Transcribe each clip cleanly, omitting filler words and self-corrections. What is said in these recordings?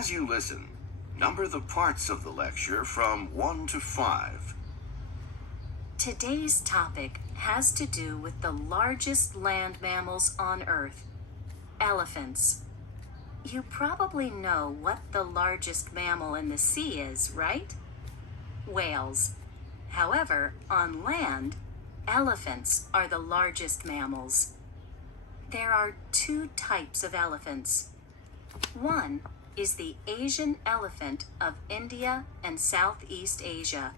As you listen, number the parts of the lecture from 1 to 5. Today's topic has to do with the largest land mammals on Earth, elephants. You probably know what the largest mammal in the sea is, right? Whales. However, on land, elephants are the largest mammals. There are two types of elephants. One is the Asian elephant of India and Southeast Asia.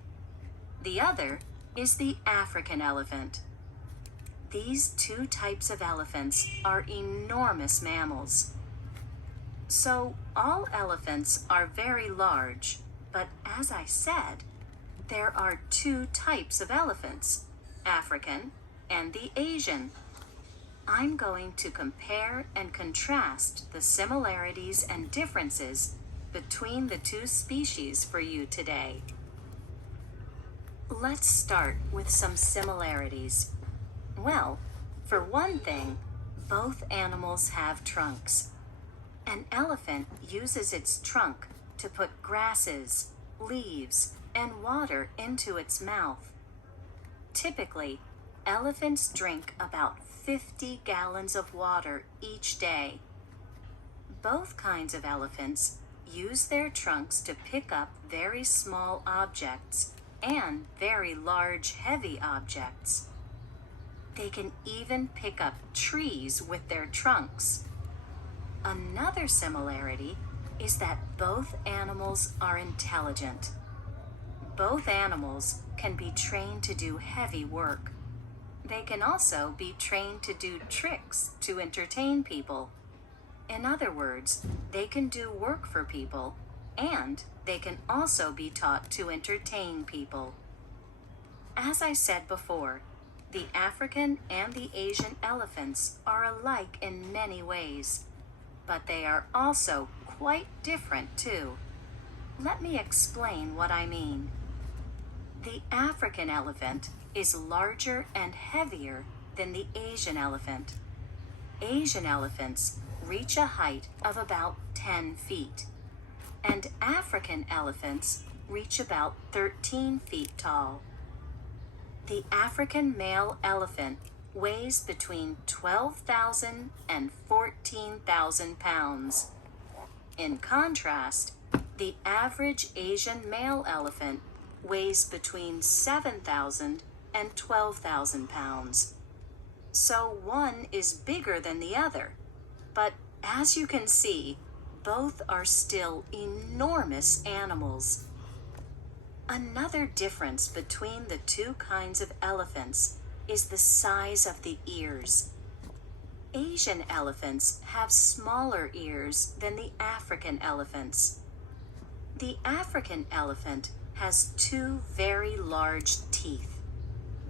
The other is the African elephant. These two types of elephants are enormous mammals. So, all elephants are very large, but as I said, there are two types of elephants, African and the Asian. I'm going to compare and contrast the similarities and differences between the two species for you today. Let's start with some similarities. Well, for one thing, both animals have trunks. An elephant uses its trunk to put grasses, leaves, and water into its mouth. Typically, elephants drink about 50 gallons of water each day. Both kinds of elephants use their trunks to pick up very small objects and very large, heavy objects. They can even pick up trees with their trunks. Another similarity is that both animals are intelligent. Both animals can be trained to do heavy work. They can also be trained to do tricks to entertain people. In other words, they can do work for people, and they can also be taught to entertain people. As I said before, the African and the Asian elephants are alike in many ways, but they are also quite different too. Let me explain what I mean. The African elephant is larger and heavier than the Asian elephant. Asian elephants reach a height of about 10 feet, and African elephants reach about 13 feet tall. The African male elephant weighs between 12,000 and 14,000 pounds. In contrast, the average Asian male elephant weighs between 7,000 and 12,000 pounds. So one is bigger than the other, but as you can see, both are still enormous animals. Another difference between the two kinds of elephants is the size of the ears. Asian elephants have smaller ears than the African elephants. The African elephant has two very large teeth.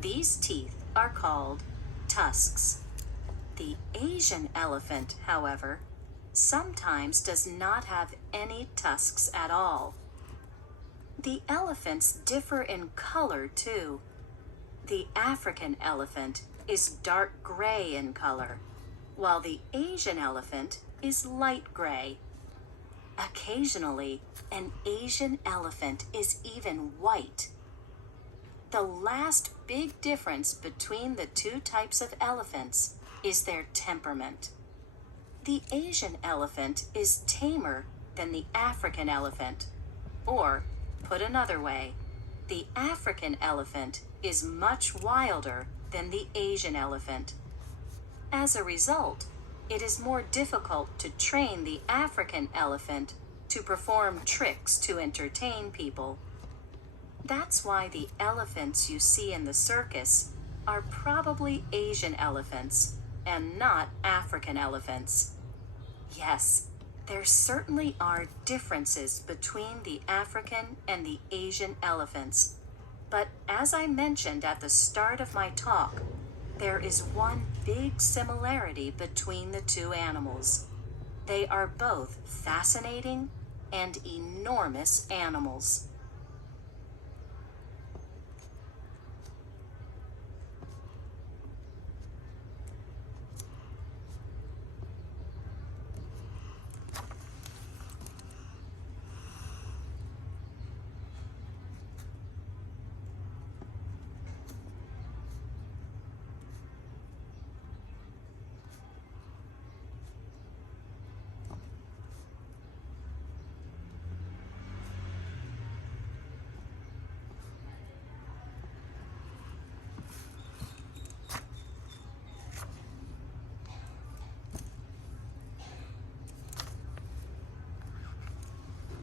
These teeth are called tusks. The Asian elephant, however, sometimes does not have any tusks at all. The elephants differ in color too. The African elephant is dark gray in color, while the Asian elephant is light gray. Occasionally, an Asian elephant is even white. The last big difference between the two types of elephants is their temperament. The Asian elephant is tamer than the African elephant, or, put another way, the African elephant is much wilder than the Asian elephant. As a result, it is more difficult to train the African elephant to perform tricks to entertain people. That's why the elephants you see in the circus are probably Asian elephants and not African elephants. Yes, there certainly are differences between the African and the Asian elephants. But as I mentioned at the start of my talk, there is one big similarity between the two animals. They are both fascinating and enormous animals.